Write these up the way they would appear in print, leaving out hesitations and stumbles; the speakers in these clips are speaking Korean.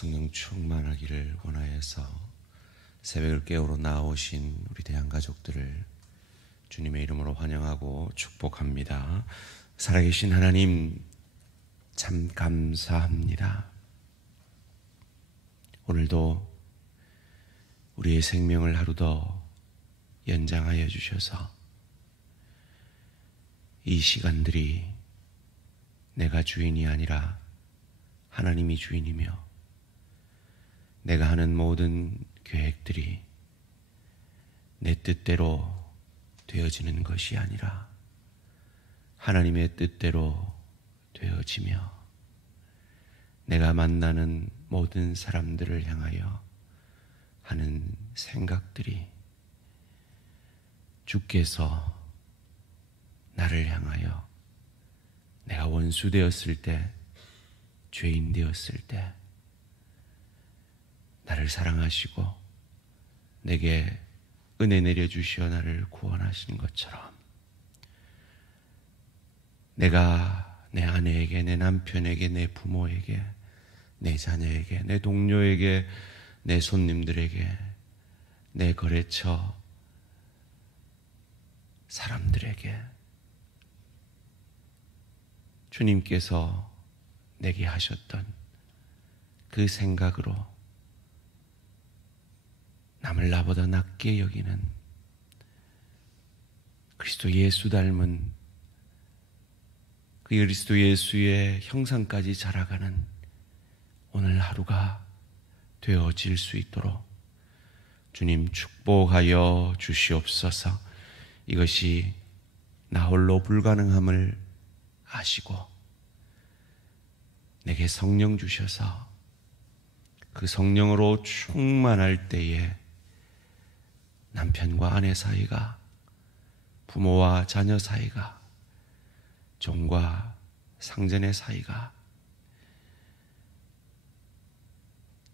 성령 충만하기를 원하여서 새벽을 깨우러 나오신 우리 대한가족들을 주님의 이름으로 환영하고 축복합니다. 살아계신 하나님 참 감사합니다. 오늘도 우리의 생명을 하루 더 연장하여 주셔서 이 시간들이 내가 주인이 아니라 하나님이 주인이며 내가 하는 모든 계획들이 내 뜻대로 되어지는 것이 아니라 하나님의 뜻대로 되어지며 내가 만나는 모든 사람들을 향하여 하는 생각들이 주께서 나를 향하여 내가 원수 되었을 때, 죄인 되었을 때 나를 사랑하시고 내게 은혜 내려주시어 나를 구원하시는 것처럼 내가 내 아내에게, 내 남편에게, 내 부모에게, 내 자녀에게, 내 동료에게, 내 손님들에게, 내 거래처 사람들에게 주님께서 내게 하셨던 그 생각으로 남을 나보다 낮게 여기는 그리스도 예수 닮은 그 그리스도 예수의 형상까지 자라가는 오늘 하루가 되어질 수 있도록 주님 축복하여 주시옵소서. 이것이 나 홀로 불가능함을 아시고 내게 성령 주셔서 그 성령으로 충만할 때에 남편과 아내 사이가, 부모와 자녀 사이가, 종과 상전의 사이가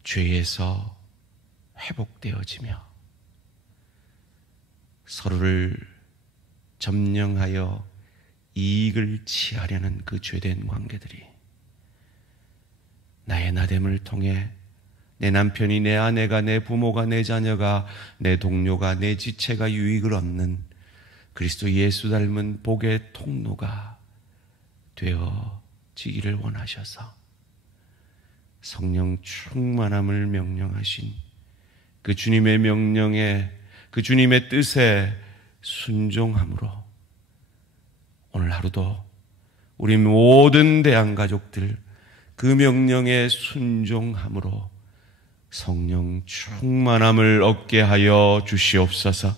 죄에서 회복되어지며 서로를 점령하여 이익을 취하려는 그 죄된 관계들이 나의 나됨을 통해 내 남편이, 내 아내가, 내 부모가, 내 자녀가, 내 동료가, 내 지체가 유익을 얻는 그리스도 예수 닮은 복의 통로가 되어지기를 원하셔서 성령 충만함을 명령하신 그 주님의 명령에, 그 주님의 뜻에 순종함으로 오늘 하루도 우리 모든 대한가족들 그 명령에 순종함으로 성령 충만함을 얻게 하여 주시옵소서.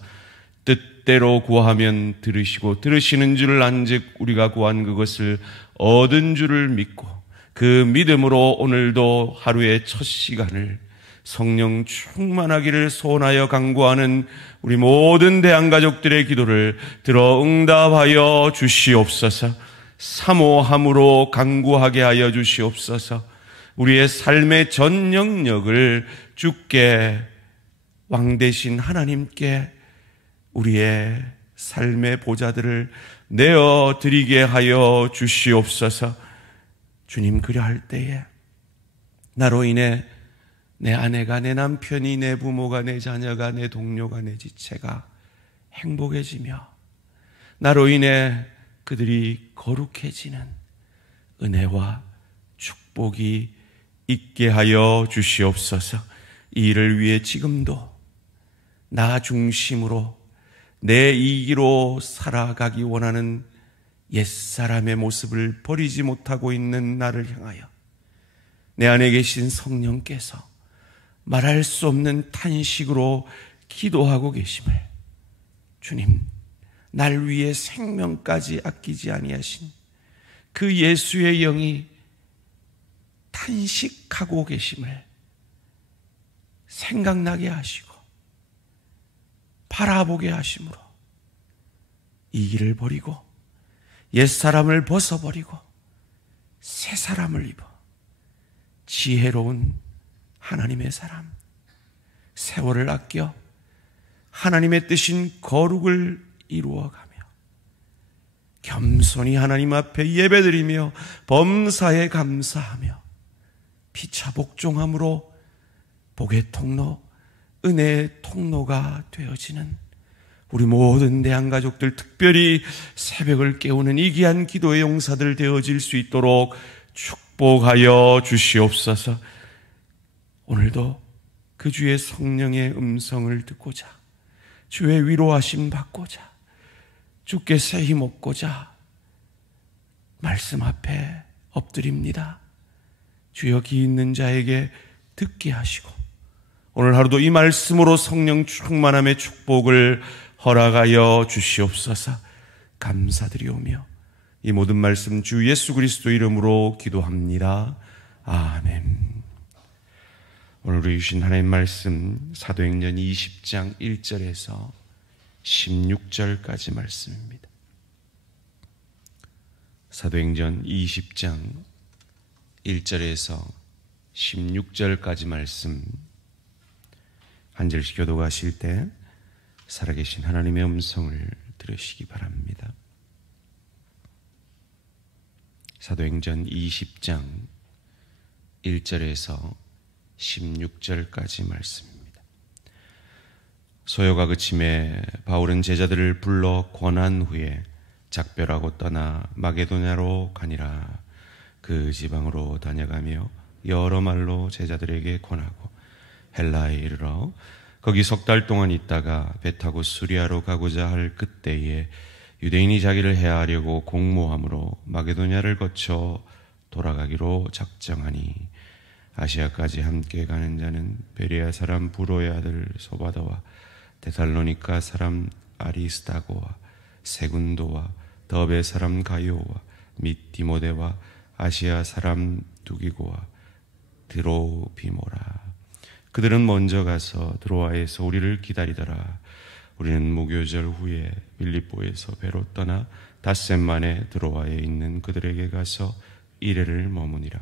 뜻대로 구하면 들으시고 들으시는 줄 안즉 우리가 구한 그것을 얻은 줄을 믿고 그 믿음으로 오늘도 하루의 첫 시간을 성령 충만하기를 소원하여 간구하는 우리 모든 대한가족들의 기도를 들어 응답하여 주시옵소서. 사모함으로 간구하게 하여 주시옵소서. 우리의 삶의 전 영역을 주께, 왕 되신 하나님께 우리의 삶의 보좌들을 내어드리게 하여 주시옵소서. 주님, 그리할 때에 나로 인해 내 아내가, 내 남편이, 내 부모가, 내 자녀가, 내 동료가, 내 지체가 행복해지며 나로 인해 그들이 거룩해지는 은혜와 축복이 있게 하여 주시옵소서. 이 일을 위해 지금도 나 중심으로 내 이기로 살아가기 원하는 옛사람의 모습을 버리지 못하고 있는 나를 향하여 내 안에 계신 성령께서 말할 수 없는 탄식으로 기도하고 계심을, 주님, 날 위해 생명까지 아끼지 아니하신 그 예수의 영이 탄식하고 계심을 생각나게 하시고 바라보게 하심으로 이 길을 버리고 옛사람을 벗어버리고 새 사람을 입어 지혜로운 하나님의 사람, 세월을 아껴 하나님의 뜻인 거룩을 이루어가며 겸손히 하나님 앞에 예배드리며 범사에 감사하며 피차 복종함으로 복의 통로, 은혜의 통로가 되어지는 우리 모든 대한가족들, 특별히 새벽을 깨우는 이 귀한 기도의 용사들 되어질 수 있도록 축복하여 주시옵소서. 오늘도 그 주의 성령의 음성을 듣고자, 주의 위로하심 받고자, 주께 새 힘 얻고자 말씀 앞에 엎드립니다. 주여, 귀 있는 자에게 듣게 하시고 오늘 하루도 이 말씀으로 성령 충만함의 축복을 허락하여 주시옵소서. 감사드리오며 이 모든 말씀 주 예수 그리스도 이름으로 기도합니다. 아멘. 오늘 우리 주신 하나님 말씀 사도행전 20장 1절에서 16절까지 말씀입니다. 사도행전 20장 1절에서 16절까지 말씀, 한 절씩 교독하실 때 살아계신 하나님의 음성을 들으시기 바랍니다. 사도행전 20장 1절에서 16절까지 말씀입니다. 소요가 그침에 바울은 제자들을 불러 권한 후에 작별하고 떠나 마게도냐로 가니라. 그 지방으로 다녀가며 여러 말로 제자들에게 권하고 헬라에 이르러 거기 석 달 동안 있다가 배 타고 수리아로 가고자 할 그때에 유대인이 자기를 해하려고 공모함으로 마게도냐를 거쳐 돌아가기로 작정하니 아시아까지 함께 가는 자는 베레아 사람 부로의 아들 소바더와 데살로니가 사람 아리스다고와 세군도와 더베 사람 가이오와 및 디모데와 아시아 사람 두기고와 드로비모라. 그들은 먼저 가서 드로아에서 우리를 기다리더라. 우리는 무교절 후에 빌립보에서 배로 떠나 닷새 만에 드로아에 있는 그들에게 가서 이레를 머무니라.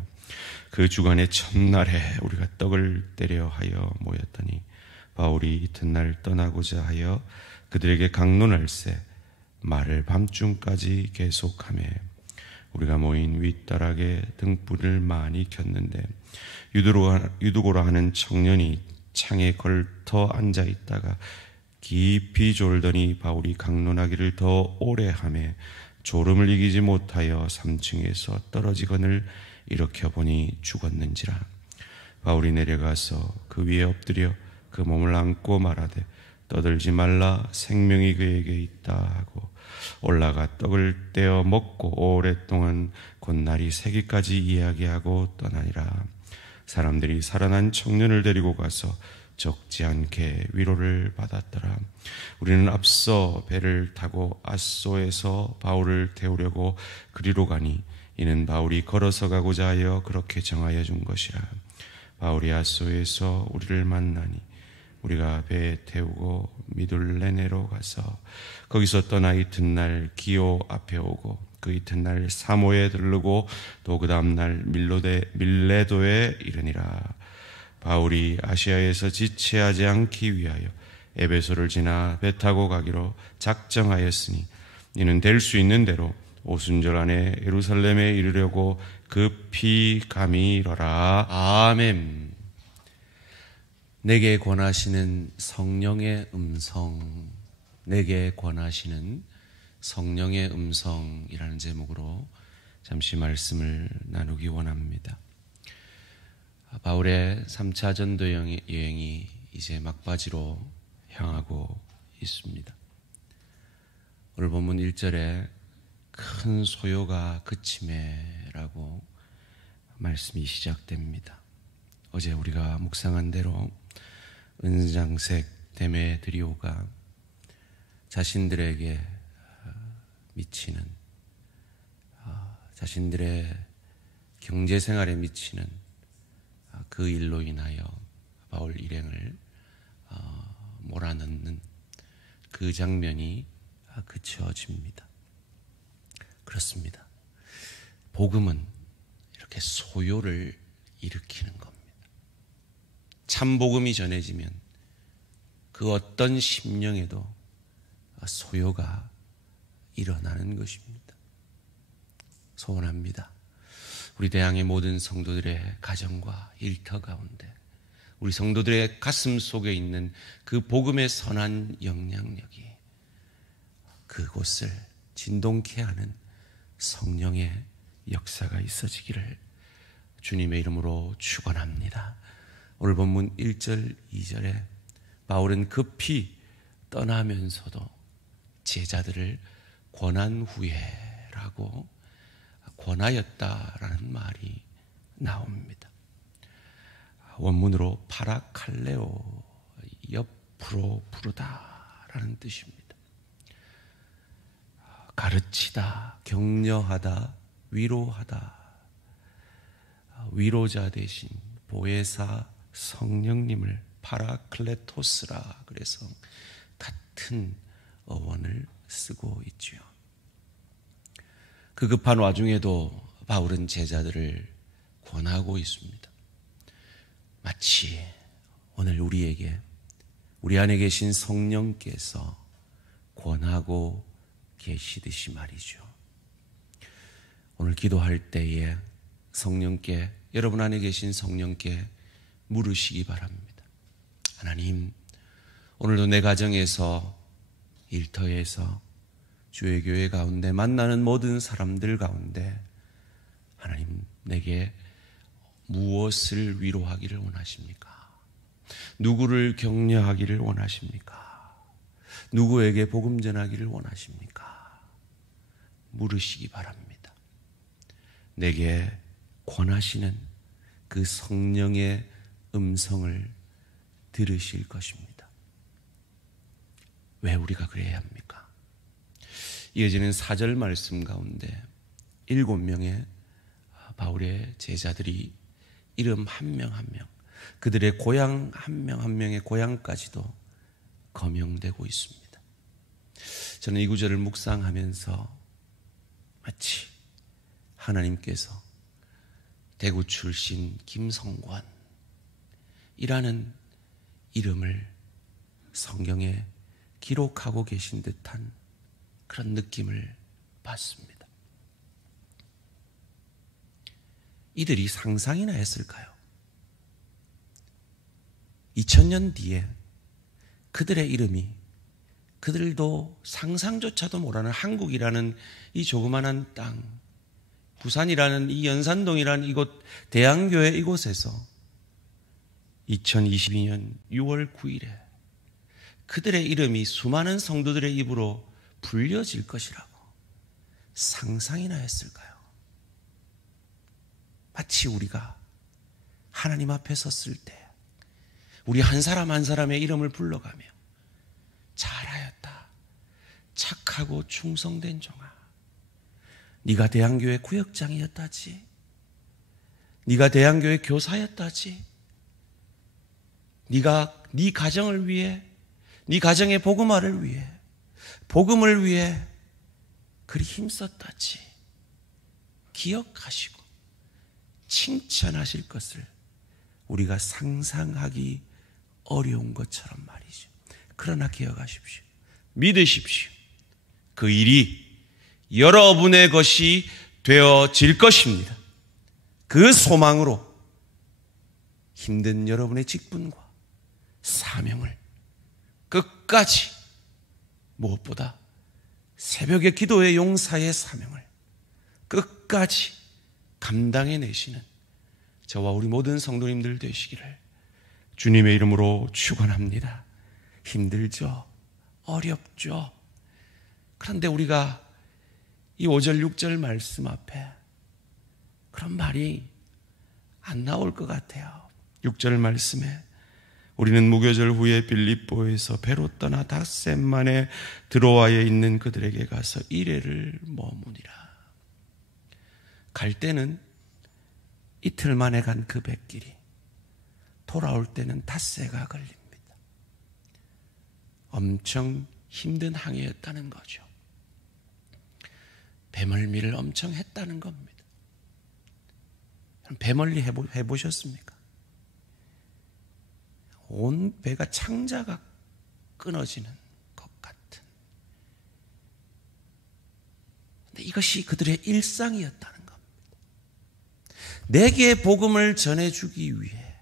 그 주간의 첫날에 우리가 떡을 때려 하여 모였더니 바울이 이튿날 떠나고자 하여 그들에게 강론할세 말을 밤중까지 계속하며 우리가 모인 윗다락에 등불을 많이 켰는데 유두고라 하는 청년이 창에 걸터 앉아 있다가 깊이 졸더니 바울이 강론하기를 더 오래 하며 졸음을 이기지 못하여 3층에서 떨어지거늘 일으켜 보니 죽었는지라. 바울이 내려가서 그 위에 엎드려 그 몸을 안고 말하되 떠들지 말라, 생명이 그에게 있다 하고 올라가 떡을 떼어 먹고 오랫동안 곧 날이 새기까지 이야기하고 떠나니라. 사람들이 살아난 청년을 데리고 가서 적지 않게 위로를 받았더라. 우리는 앞서 배를 타고 아소에서 바울을 태우려고 그리로 가니 이는 바울이 걸어서 가고자 하여 그렇게 정하여 준 것이라. 바울이 아소에서 우리를 만나니 우리가 배에 태우고 미둘레네로 가서 거기서 떠나 이튿날 기오 앞에 오고 그 이튿날 사모에 들르고 또 그 다음날 밀레도에 이르니라. 바울이 아시아에서 지체하지 않기 위하여 에베소를 지나 배 타고 가기로 작정하였으니 이는 될 수 있는 대로 오순절 안에 예루살렘에 이르려고 급히 가미러라. 아멘. 내게 권하시는 성령의 음성, 내게 권하시는 성령의 음성이라는 제목으로 잠시 말씀을 나누기 원합니다. 바울의 3차 전도 여행이 이제 막바지로 향하고 있습니다. 오늘 본문 1절에 큰 소요가 그침에라고 말씀이 시작됩니다. 어제 우리가 묵상한 대로 은장색 데메드리오가 자신들에게 미치는, 자신들의 경제생활에 미치는 그 일로 인하여 바울 일행을 몰아넣는 그 장면이 그쳐집니다. 그렇습니다. 복음은 이렇게 소요를 일으키는 겁니다. 참 복음이 전해지면 그 어떤 심령에도 소요가 일어나는 것입니다. 소원합니다. 우리 대항의 모든 성도들의 가정과 일터 가운데 우리 성도들의 가슴 속에 있는 그 복음의 선한 영향력이 그곳을 진동케 하는 성령의 역사가 있어지기를 주님의 이름으로 축원합니다. 오늘 본문 1절 2절에 바울은 급히 떠나면서도 제자들을 권한 후에라고 권하였다라는 말이 나옵니다. 원문으로 파라칼레오, 옆으로 부르다라는 뜻입니다. 가르치다, 격려하다, 위로하다. 위로자 대신 보혜사 성령님을 파라클레토스라 그래서 같은 어원을 쓰고 있지요. 그 급한 와중에도 바울은 제자들을 권하고 있습니다. 마치 오늘 우리에게 우리 안에 계신 성령께서 권하고 계시듯이 말이죠. 오늘 기도할 때에 성령께, 여러분 안에 계신 성령께 물으시기 바랍니다. 하나님, 오늘도 내 가정에서, 일터에서, 주의 교회 가운데 만나는 모든 사람들 가운데 하나님 내게 무엇을 위로하기를 원하십니까? 누구를 격려하기를 원하십니까? 누구에게 복음 전하기를 원하십니까? 물으시기 바랍니다. 내게 권하시는 그 성령의 음성을 들으실 것입니다. 왜 우리가 그래야 합니까? 이어지는 4절 말씀 가운데 7명의 바울의 제자들이 이름 한 명 한 명, 그들의 고향 한 명 한 명의 고향까지도 거명되고 있습니다. 저는 이 구절을 묵상하면서 마치 하나님께서 대구 출신 김성권이라는 이름을 성경에 기록하고 계신 듯한 그런 느낌을 받습니다. 이들이 상상이나 했을까요? 2000년 뒤에 그들의 이름이 그들도 상상조차도 못하는 한국이라는 이 조그만한 땅, 부산이라는 이 연산동이라는 이곳 대한교회 이곳에서 2022년 6월 9일에 그들의 이름이 수많은 성도들의 입으로 불려질 것이라고 상상이나 했을까요? 마치 우리가 하나님 앞에 섰을 때 우리 한 사람 한 사람의 이름을 불러가며 잘하였다, 착하고 충성된 종아, 네가 대한교회 구역장이었다지, 네가 대한교회 교사였다지, 네가 네 가정을 위해, 네 가정의 복음화를 위해, 복음을 위해 그리 힘썼다지 기억하시고 칭찬하실 것을 우리가 상상하기 어려운 것처럼 말이죠. 그러나 기억하십시오. 믿으십시오. 그 일이 여러분의 것이 되어질 것입니다. 그 소망으로 힘든 여러분의 직분과 사명을 끝까지, 무엇보다 새벽의 기도의 용사의 사명을 끝까지 감당해내시는 저와 우리 모든 성도님들 되시기를 주님의 이름으로 축원합니다. 힘들죠? 어렵죠? 그런데 우리가 이 5절 6절 말씀 앞에 그런 말이 안 나올 것 같아요. 6절 말씀에 우리는 무교절 후에 빌립보에서 배로 떠나 닷새만에 드로아에 있는 그들에게 가서 이레를 머무니라. 갈 때는 이틀 만에 간 그 백길이 돌아올 때는 닷새가 걸립니다. 엄청 힘든 항해였다는 거죠. 배멀미를 엄청 했다는 겁니다. 배멀미 해보셨습니까? 온 배가 창자가 끊어지는 것 같은. 근데 이것이 그들의 일상이었다는 겁니다. 내게 복음을 전해주기 위해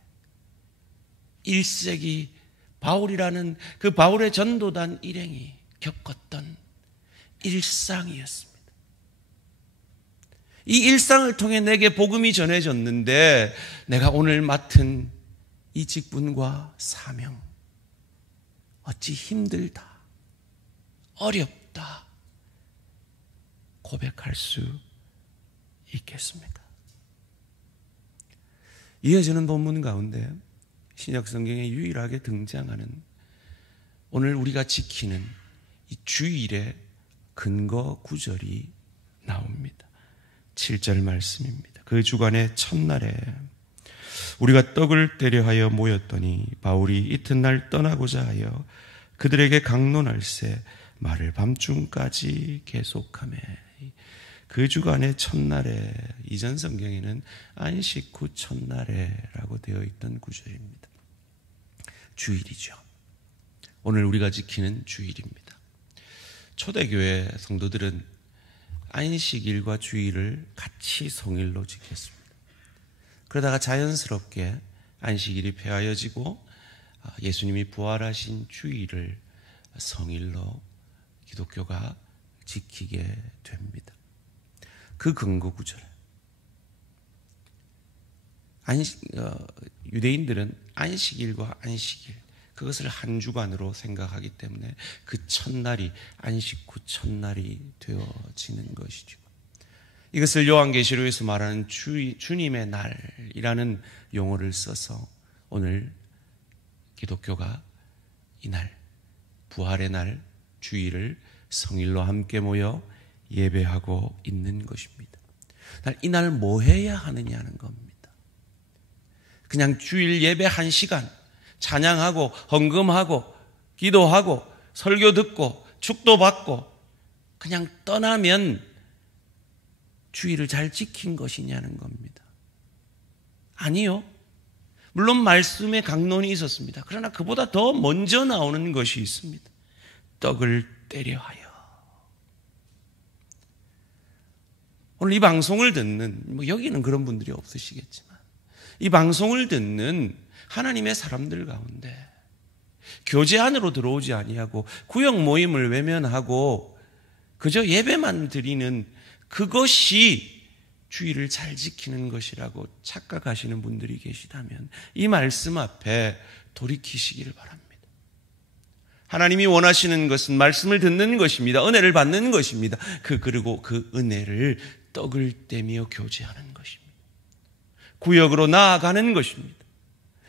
1세기 바울이라는 그 바울의 전도단 일행이 겪었던 일상이었습니다. 이 일상을 통해 내게 복음이 전해졌는데 내가 오늘 맡은 이 직분과 사명, 어찌 힘들다, 어렵다 고백할 수 있겠습니까? 이어지는 본문 가운데 신약 성경에 유일하게 등장하는 오늘 우리가 지키는 이 주일의 근거 구절이 나옵니다. 7절 말씀입니다. 그 주간의 첫날에 우리가 떡을 때려하여 모였더니 바울이 이튿날 떠나고자 하여 그들에게 강론할새 말을 밤중까지 계속하매. 그 주간의 첫날에, 이전 성경에는 안식 후 첫날에라고 되어 있던 구절입니다. 주일이죠. 오늘 우리가 지키는 주일입니다. 초대교회 성도들은 안식일과 주일을 같이 성일로 지켰습니다. 그러다가 자연스럽게 안식일이 폐하여지고 예수님이 부활하신 주일을 성일로 기독교가 지키게 됩니다. 그 근거 구절. 유대인들은 안식일과 안식일, 그것을 한 주간으로 생각하기 때문에 그 첫날이 안식 후 첫날이 되어지는 것이죠. 이것을 요한계시록에서 말하는 주님의 날이라는 용어를 써서 오늘 기독교가 이날, 부활의 날, 주일을 성일로 함께 모여 예배하고 있는 것입니다. 이날 뭐 해야 하느냐는 겁니다. 그냥 주일 예배 1시간 찬양하고 헌금하고 기도하고 설교 듣고 축도 받고 그냥 떠나면 주일을 잘 지킨 것이냐는 겁니다. 아니요. 물론 말씀에 강론이 있었습니다. 그러나 그보다 더 먼저 나오는 것이 있습니다. 떡을 때려하여. 오늘 이 방송을 듣는, 여기는 그런 분들이 없으시겠지만, 이 방송을 듣는 하나님의 사람들 가운데 교제 안으로 들어오지 아니하고 구역 모임을 외면하고 그저 예배만 드리는 그것이 주일을 잘 지키는 것이라고 착각하시는 분들이 계시다면 이 말씀 앞에 돌이키시기를 바랍니다. 하나님이 원하시는 것은 말씀을 듣는 것입니다. 은혜를 받는 것입니다. 그리고 그 은혜를 떡을 떼며 교제하는 것입니다. 구역으로 나아가는 것입니다.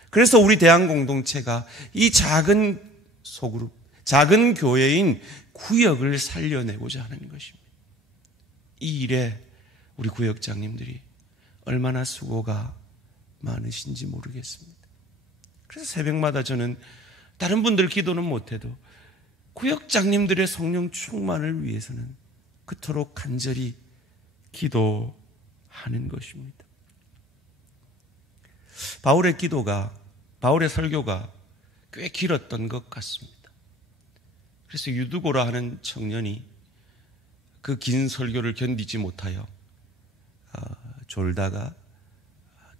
그래서 우리 대한공동체가 이 작은 소그룹, 작은 교회인 구역을 살려내고자 하는 것입니다. 이 일에 우리 구역장님들이 얼마나 수고가 많으신지 모르겠습니다. 그래서 새벽마다 저는 다른 분들 기도는 못해도 구역장님들의 성령 충만을 위해서는 그토록 간절히 기도하는 것입니다. 바울의 설교가 꽤 길었던 것 같습니다. 그래서 유두고라 하는 청년이 그 긴 설교를 견디지 못하여 졸다가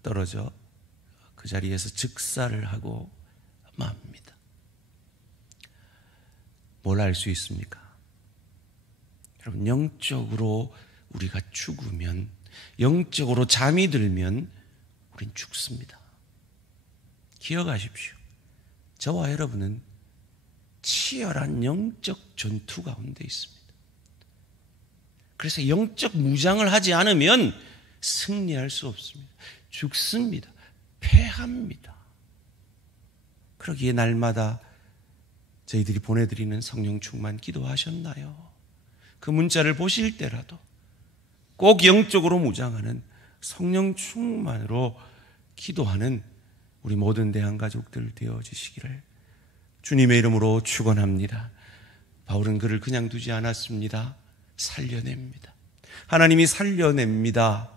떨어져 그 자리에서 즉사를 하고 맙니다. 뭘 알 수 있습니까? 여러분, 영적으로 우리가 죽으면, 영적으로 잠이 들면 우린 죽습니다. 기억하십시오. 저와 여러분은 치열한 영적 전투 가운데 있습니다. 그래서 영적 무장을 하지 않으면 승리할 수 없습니다. 죽습니다. 패합니다. 그러기에 날마다 저희들이 보내드리는 성령 충만 기도하셨나요? 그 문자를 보실 때라도 꼭 영적으로 무장하는 성령 충만으로 기도하는 우리 모든 대한가족들 되어지시기를 주님의 이름으로 축원합니다. 바울은 그를 그냥 두지 않았습니다. 살려냅니다. 하나님이 살려냅니다.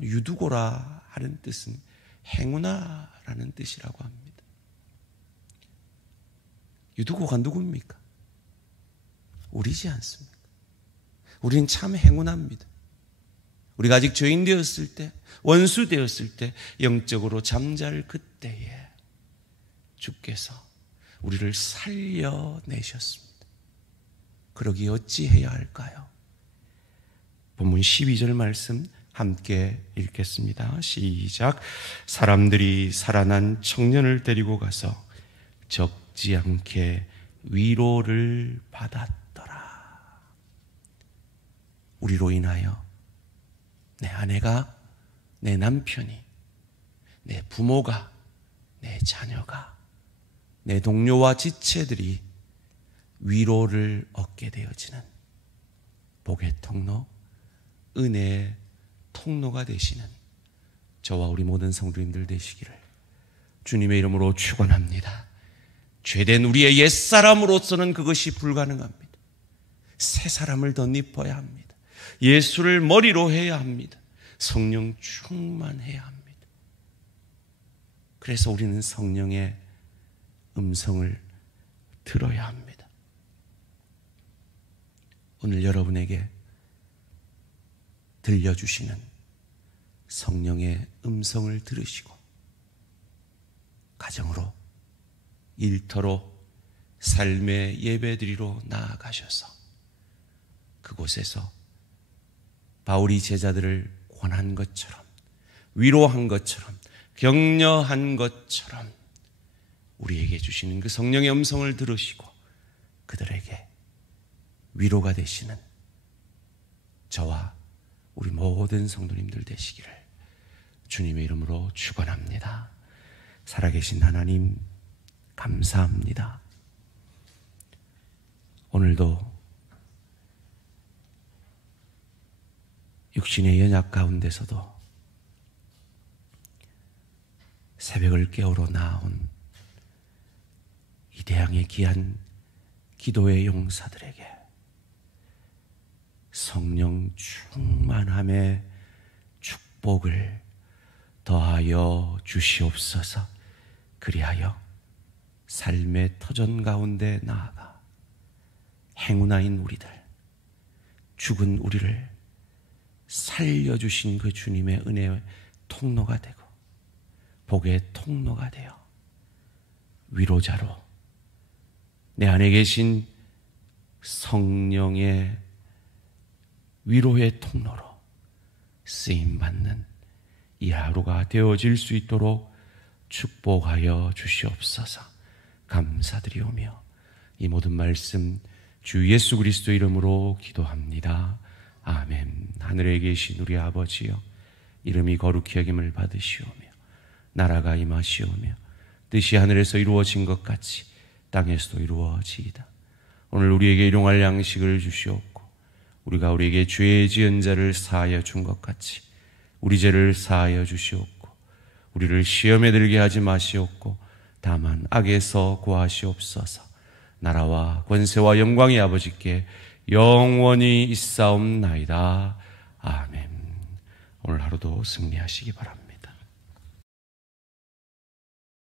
유두고라 하는 뜻은 행운아라는 뜻이라고 합니다. 유두고가 누굽니까? 우리지 않습니까? 우리는 참 행운합니다. 우리가 아직 죄인 되었을 때, 원수 되었을 때, 영적으로 잠잘 그때에 주께서 우리를 살려내셨습니다. 그러기 어찌해야 할까요? 본문 12절 말씀 함께 읽겠습니다. 시작. 사람들이 살아난 청년을 데리고 가서 적지 않게 위로를 받았더라. 우리로 인하여 내 아내가, 내 남편이, 내 부모가, 내 자녀가, 내 동료와 지체들이 위로를 얻게 되어지는 복의 통로, 은혜의 통로가 되시는 저와 우리 모든 성도님들 되시기를 주님의 이름으로 축원합니다. 죄된 우리의 옛사람으로서는 그것이 불가능합니다. 새 사람을 덧입어야 합니다. 예수를 머리로 해야 합니다. 성령 충만해야 합니다. 그래서 우리는 성령의 음성을 들어야 합니다. 오늘 여러분에게 들려주시는 성령의 음성을 들으시고 가정으로, 일터로, 삶의 예배드리러 나아가셔서 그곳에서 바울이 제자들을 권한 것처럼, 위로한 것처럼, 격려한 것처럼 우리에게 주시는 그 성령의 음성을 들으시고 그들에게 위로가 되시는 저와 우리 모든 성도님들 되시기를 주님의 이름으로 축원합니다. 살아계신 하나님 감사합니다. 오늘도 육신의 연약 가운데서도 새벽을 깨우러 나온 이 대항의 귀한 기도의 용사들에게 성령 충만함의 축복을 더하여 주시옵소서. 그리하여 삶의 터전 가운데 나아가 행운아인 우리들, 죽은 우리를 살려주신 그 주님의 은혜의 통로가 되고 복의 통로가 되어 위로자로 내 안에 계신 성령의 위로의 통로로 쓰임받는 이 하루가 되어질 수 있도록 축복하여 주시옵소서. 감사드리오며 이 모든 말씀 주 예수 그리스도 이름으로 기도합니다. 아멘. 하늘에 계신 우리 아버지여, 이름이 거룩히 여김을 받으시오며 나라가 임하시오며 뜻이 하늘에서 이루어진 것 같이 땅에서도 이루어지이다. 오늘 우리에게 일용할 양식을 주시옵고 우리가 우리에게 죄 지은 자를 사하여 준 것 같이 우리 죄를 사하여 주시옵고 우리를 시험에 들게 하지 마시옵고 다만 악에서 구하시옵소서. 나라와 권세와 영광이 아버지께 영원히 있사옵나이다. 아멘. 오늘 하루도 승리하시기 바랍니다.